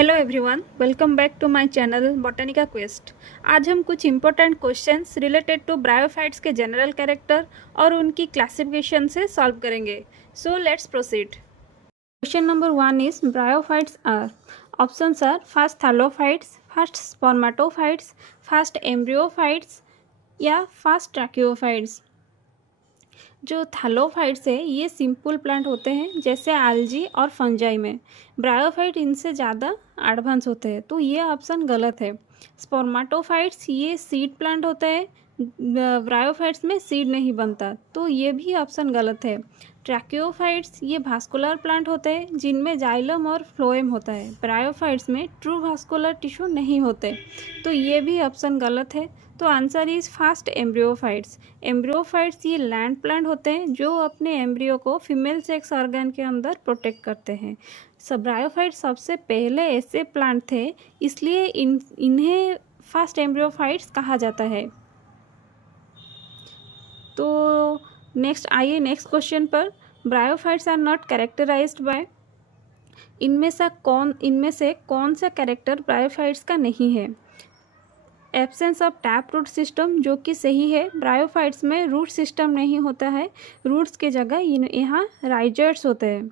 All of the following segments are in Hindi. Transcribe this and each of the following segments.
Hello everyone, welcome back to my channel Botanica Quest. आज हम कुछ important questions related to bryophytes के जनरल कैरेक्टर और उनकी क्लासिफिकेशन से सॉल्व करेंगे। So let's proceed. Question number 1 is bryophytes are. Options are first thallophytes, first spermatophytes, first embryophytes या फर्स्ट ट्रैकियोफाइट्स। जो थैलोफाइट्स है ये सिंपल प्लांट होते हैं जैसे एल्गी और फंजाई में। ब्रायोफाइट इनसे ज़्यादा एडवांस होते हैं, तो ये ऑप्शन गलत है। स्पर्मेटोफाइट्स ये सीड प्लांट होता है, ब्रायोफाइट्स में सीड नहीं बनता, तो ये भी ऑप्शन गलत है। ट्रैकियोफाइट्स ये भास्कुलर प्लांट होते हैं जिनमें जाइलम और फ्लोएम होता है। ब्रायोफाइट्स में ट्रू भास्कुलर टिश्यू नहीं होते, तो ये भी ऑप्शन गलत है। तो answer is fast embryophytes. Embryophytes ये लैंड प्लांट होते हैं जो अपने एम्ब्रियो को फीमेल सेक्स ऑर्गन के अंदर प्रोटेक्ट करते हैं। सब ब्रायोफाइट सबसे पहले ऐसे प्लांट थे, इसलिए इन्हें फास्ट एम्ब्रियोफाइट्स कहा जाता है। तो नेक्स्ट क्वेश्चन पर। Bryophytes are not characterised by. इनमें से कौन सा कैरेक्टर ब्रायोफाइट्स का नहीं है? Absence of tap root system, जो कि सही है। ब्रायोफाइट्स में रूट सिस्टम नहीं होता है, रूट्स के जगह यहाँ राइजर्स होते हैं।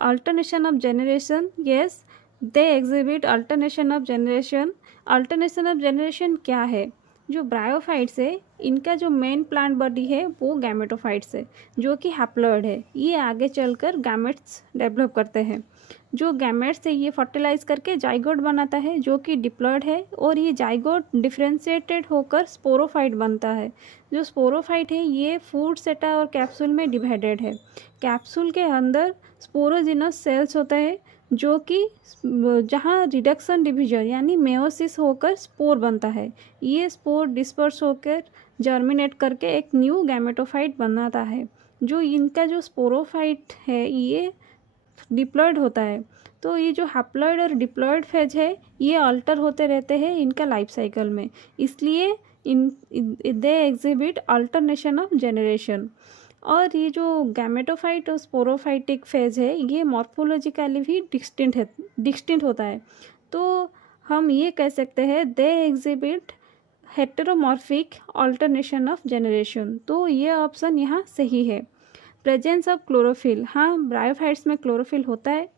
Alternation of generation, yes they exhibit alternation of generation. Alternation of generation क्या है? जो ब्रायोफाइट्स है इनका जो मेन प्लांट बॉडी है वो गैमेटोफाइट्स है, जो कि हैप्लॉइड है। ये आगे चलकर गैमेट्स डेवलप करते हैं। जो गैमेट्स है ये फर्टिलाइज करके जाइगोट बनाता है, जो कि डिप्लॉइड है, और ये जाइगोट डिफ्रेंशिएटेड होकर स्पोरोफाइट बनता है। जो स्पोरोफाइट है ये फूड सेटा और कैप्सूल में डिवाइडेड है। कैप्सूल के अंदर स्पोरोजिनस सेल्स होता है, जो कि जहाँ रिडक्शन डिवीजन यानी मेयोसिस होकर स्पोर बनता है। ये स्पोर डिस्पर्स होकर जर्मिनेट करके एक न्यू गैमेटोफाइट बनाता है। जो इनका जो स्पोरोफाइट है ये डिप्लॉयड होता है। तो ये जो हैप्लॉइड और डिप्लॉयड फेज है ये अल्टर होते रहते हैं इनका लाइफ साइकिल में, इसलिए they exhibit alternation of generation. और ये जो गैमेटोफाइट और स्पोरोफाइटिक फेज है ये मॉर्फोलॉजिकली भी डिस्टिंक्ट होता है। तो हम ये कह सकते हैं they exhibit heteromorphic alternation of generation. तो ये ऑप्शन यहाँ सही है। प्रेजेंस ऑफ क्लोरोफिल, हाँ ब्रायोफाइट्स में क्लोरोफिल होता है।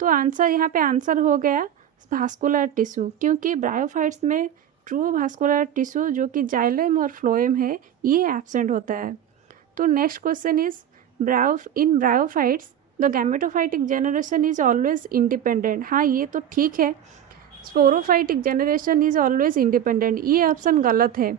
तो आंसर हो गया भास्कुलर टिश्यू, क्योंकि ब्रायोफाइट्स में ट्रू भास्कुलर टिश्यू जो कि जाइलम और फ्लोएम है ये एब्सेंट होता है। तो next question is in bryophytes the gametophytic generation is always independent. हाँ ये तो ठीक है। Sporophytic generation is always independent, ये ऑप्शन गलत है।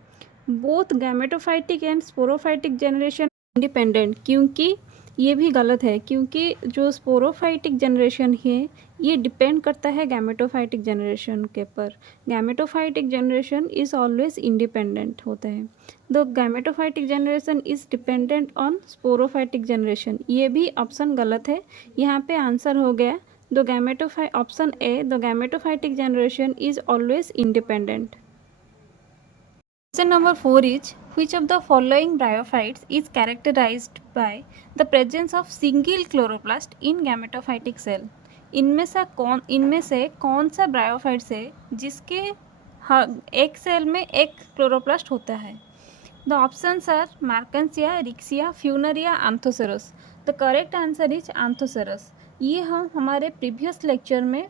Both gametophytic and sporophytic generation independent, क्योंकि ये भी गलत है, क्योंकि जो स्पोरोफाइटिक जनरेशन है ये डिपेंड करता है गैमेटोफाइटिक जनरेशन के पर। Gametophytic generation is always independent होते हैं। The gametophytic generation is dependent on sporophytic generation, ये भी ऑप्शन गलत है। यहाँ पे आंसर हो गया option A, the gametophytic generation is always independent. Question number 4 is which of the following bryophytes is characterized by the presence of single chloroplast in gametophytic cell? इनमें से कौन सा ब्रायोफाइट्स है जिसके एक सेल में एक क्लोरोप्लास्ट होता है? The options are Marchantia, Riccia, Funaria, Anthoceros. The correct answer is Anthoceros. ये हम हमारे प्रीवियस लेक्चर में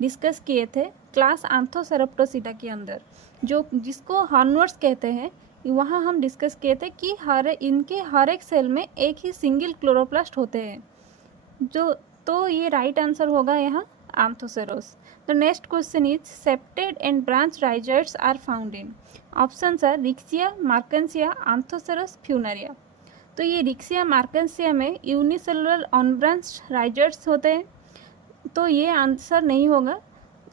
डिस्कस किए थे क्लास आंथोसेरप्टोसिटा के अंदर, जिसको हॉर्नवर्ड्स कहते हैं। वहाँ हम डिस्कस किए थे कि इनके हर एक सेल में एक ही सिंगल क्लोरोप्लास्ट होते हैं। तो ये राइट आंसर होगा यहाँ Anthoceros. The next question is septate and branch rhizoids are found in. Options are Riccia, Marchantia, Anthoceros, Funaria. तो ये रिक्सिया मार्केंसिया में यूनिसेलुलर ऑनब्रांच राइजर्स होते हैं, तो ये आंसर नहीं होगा।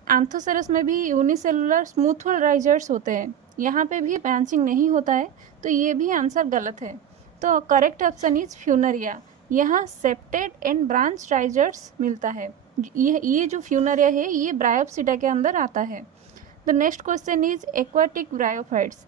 आंथोसेरस में भी यूनिसेलुलर स्मूथल राइजर्स होते हैं, यहाँ पे भी ब्रांचिंग नहीं होता है, तो ये भी आंसर गलत है। तो करेक्ट ऑप्शन इज फ्यूनरिया, यहाँ सेप्टेड एंड ब्रांच राइजर्स मिलता है। ये जो फ्यूनरिया है ये ब्रायोप्सिटा के अंदर आता है। The next question is aquatic bryophytes.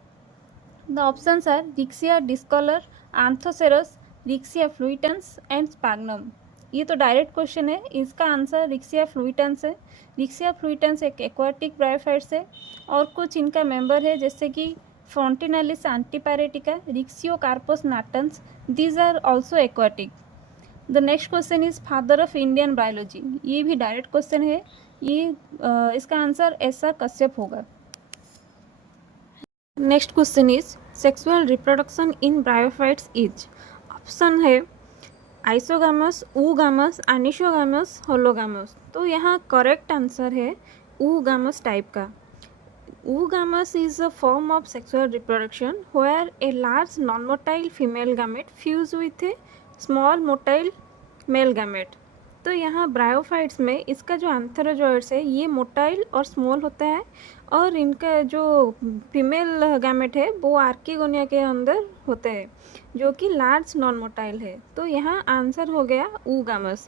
The options are Riccia discolor, Anthoceros, Riccia fluitans and Sphagnum. ये तो डायरेक्ट क्वेश्चन है, इसका आंसर रिक्सिया फ्लुइटेंस है। रिक्सिया फ्लुइटेंस एक एक्वाटिक ब्रायोफाइट्स है और कुछ इनका मेंबर है जैसे कि Fontinalis antipyretica, Ricciocarpus natans, these are also aquatic. The next question is father of Indian biology, ये भी डायरेक्ट क्वेश्चन है, ये इसका आंसर एस.आर. कश्यप होगा। Next question is sexual reproduction in bryophytes is, option है आइसोगामस, ऊगामस, एनिसोगामस, होलोगामस। तो यहाँ करेक्ट आंसर है ऊगामस टाइप का। Oogamous is a form of sexual reproduction where a large non-motile female gamete fuse with a small motile male gamete। तो यहाँ ब्रायोफाइट्स में इसका जो एंथेरोजोइड्स है ये मोटाइल और स्मॉल होता है और इनका जो फीमेल गैमेट है वो आर्किगोनिया के अंदर होते हैं जो कि लार्ज नॉन मोटाइल है। तो यहाँ आंसर हो गया oogamous।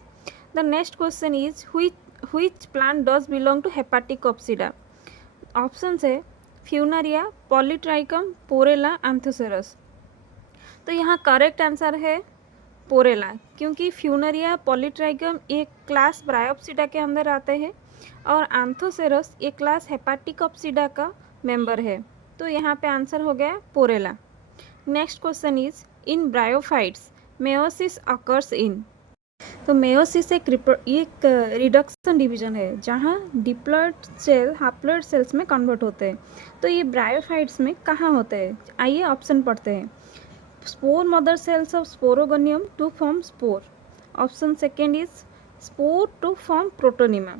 The next question is which plant does belong to Hepaticopsida. Option है फ्यूनरिया, पॉलीट्राइकम, पोरेला, एंथोसेरस। तो यहाँ करेक्ट आंसर है पोरेला, क्योंकि फ्यूनरिया, पॉलीट्राइकम एक क्लास ब्रायोप्सिडा के अंदर आते हैं और एंथोसेरस एक क्लास हेपाटिकोप्सिडा का मेंबर है। तो यहाँ पे आंसर हो गया Porella. Next question is in bryophytes meiosis occurs in. तो मेयोसिस एक रिडक्शन डिवीजन है जहाँ डिप्लॉयड सेल हैप्लॉयड सेल्स में कन्वर्ट होते हैं। तो ये ब्रायोफाइट्स में कहाँ होते हैं, आइए ऑप्शन पढ़ते हैं। Spore mother cells of sporogonium to form spore. Option second is spore to form protonema.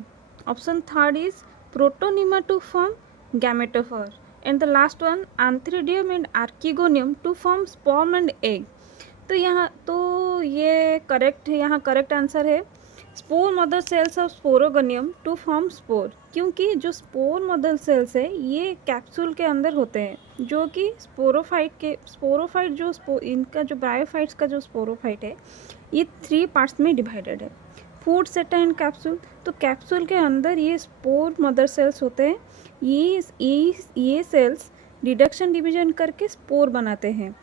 Option third is protonema to form gametophore and the last one antheridium and archegonium to form sperm and egg. तो यहाँ तो ये करेक्ट है, यहाँ करेक्ट आंसर है spore mother cells of sporogonium to form spore, क्योंकि जो स्पोर मदर सेल्स है ये कैप्सूल के अंदर होते हैं जो कि स्पोरोफाइट जो इनका जो ब्रायोफाइट्स का जो स्पोरोफाइट है ये 3 पार्ट्स में डिवाइडेड है, फूड सेटा एंड कैप्सूल। तो कैप्सूल के अंदर ये स्पोर मदर सेल्स होते हैं, ये सेल्स रिडक्शन डिवीजन करके स्पोर बनाते हैं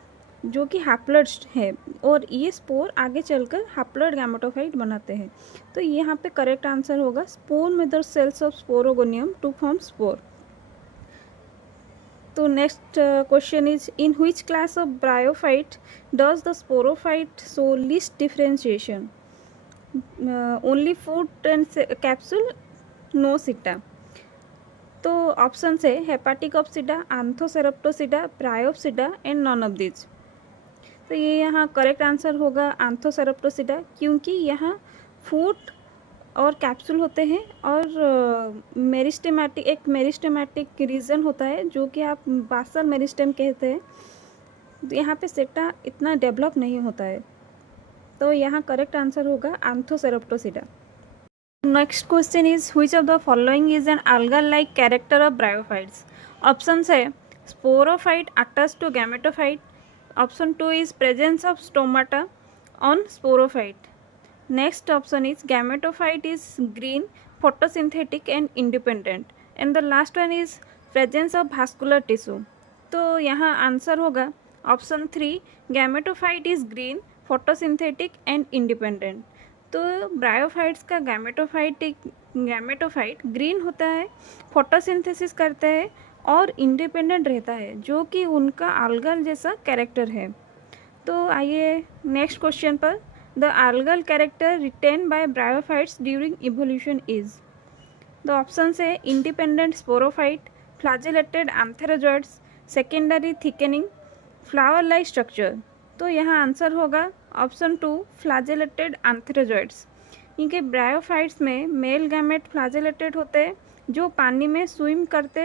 जो कि हैप्लॉयड है और ये स्पोर आगे चलकर हैप्लॉयड गैमेटोफाइट बनाते हैं। तो यहाँ पे करेक्ट आंसर होगा spore mother cells of sporogonium to form spore. तो next question is in which class of bryophyte does the sporophyte show least differentiation. Only foot and capsule, no seta. तो ऑप्शन है Hepaticopsida, Anthocerotopsida, Bryopsida and none of this. तो ये यहाँ करेक्ट आंसर होगा आंथोसेरेप्टोसिडा, क्योंकि यहाँ फूट और कैप्सूल होते हैं और मेरिस्टेमेटिक रीजन होता है जो कि आप बासल मेरिस्टेम कहते हैं। तो यहाँ पे सेटा इतना डेवलप नहीं होता है, तो यहाँ करेक्ट आंसर होगा Anthocerotopsida. Next question is which of the following is an algal like character of bryophytes. Option है sporophyte attach to gametophyte. Option 2 is presence of stomata on sporophyte. Next option is gametophyte is green, photosynthetic and independent. And the last one is presence of vascular tissue. तो यहाँ आंसर होगा option 3 gametophyte is green, photosynthetic and independent. तो ब्रायोफाइट्स का गैमेटोफाइट ग्रीन होता है, फोटोसिंथेसिस करता है और इंडिपेंडेंट रहता है जो कि उनका algal जैसा कैरेक्टर है। तो आइए नेक्स्ट क्वेश्चन पर। The algal character retained by bryophytes during evolution is. The option है independent sporophyte, flagellated antherozoids, secondary thickening, flower like structure. तो यहाँ आंसर होगा ऑप्शन 2 फ्लैजेलेटेड एंथेरोजोइड्स। इनके ब्रायोफाइट्स में मेल गैमेट फ्लैजेलेटेड होते हैं जो पानी में स्विम करते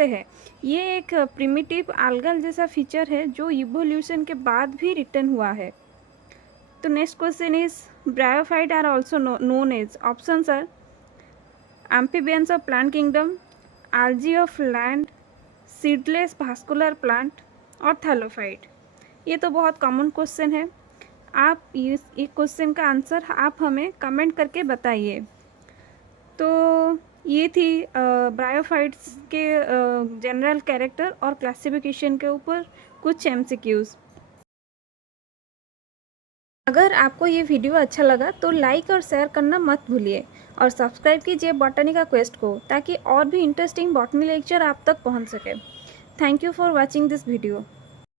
हैं। ये एक प्रिमिटिव algal जैसा फीचर है जो इवोल्यूशन के बाद भी रिटर्न हुआ है। तो next question is bryophyte are also known as. Options are amphibians of plant kingdom, algae of land, seedless vascular plant और थैलोफाइट। ये तो बहुत कॉमन क्वेश्चन है, आप इस क्वेश्चन का आंसर आप हमें कमेंट करके बताइए। तो ये थी ब्रायोफाइट्स के जनरल कैरेक्टर और क्लासिफिकेशन के ऊपर कुछ MCQs। अगर आपको ये वीडियो अच्छा लगा तो लाइक और शेयर करना मत भूलिए और सब्सक्राइब कीजिए बॉटनी का क्वेस्ट को, ताकि और भी इंटरेस्टिंग बॉटनी लेक्चर आप तक पहुंच सके। Thank you for watching this video.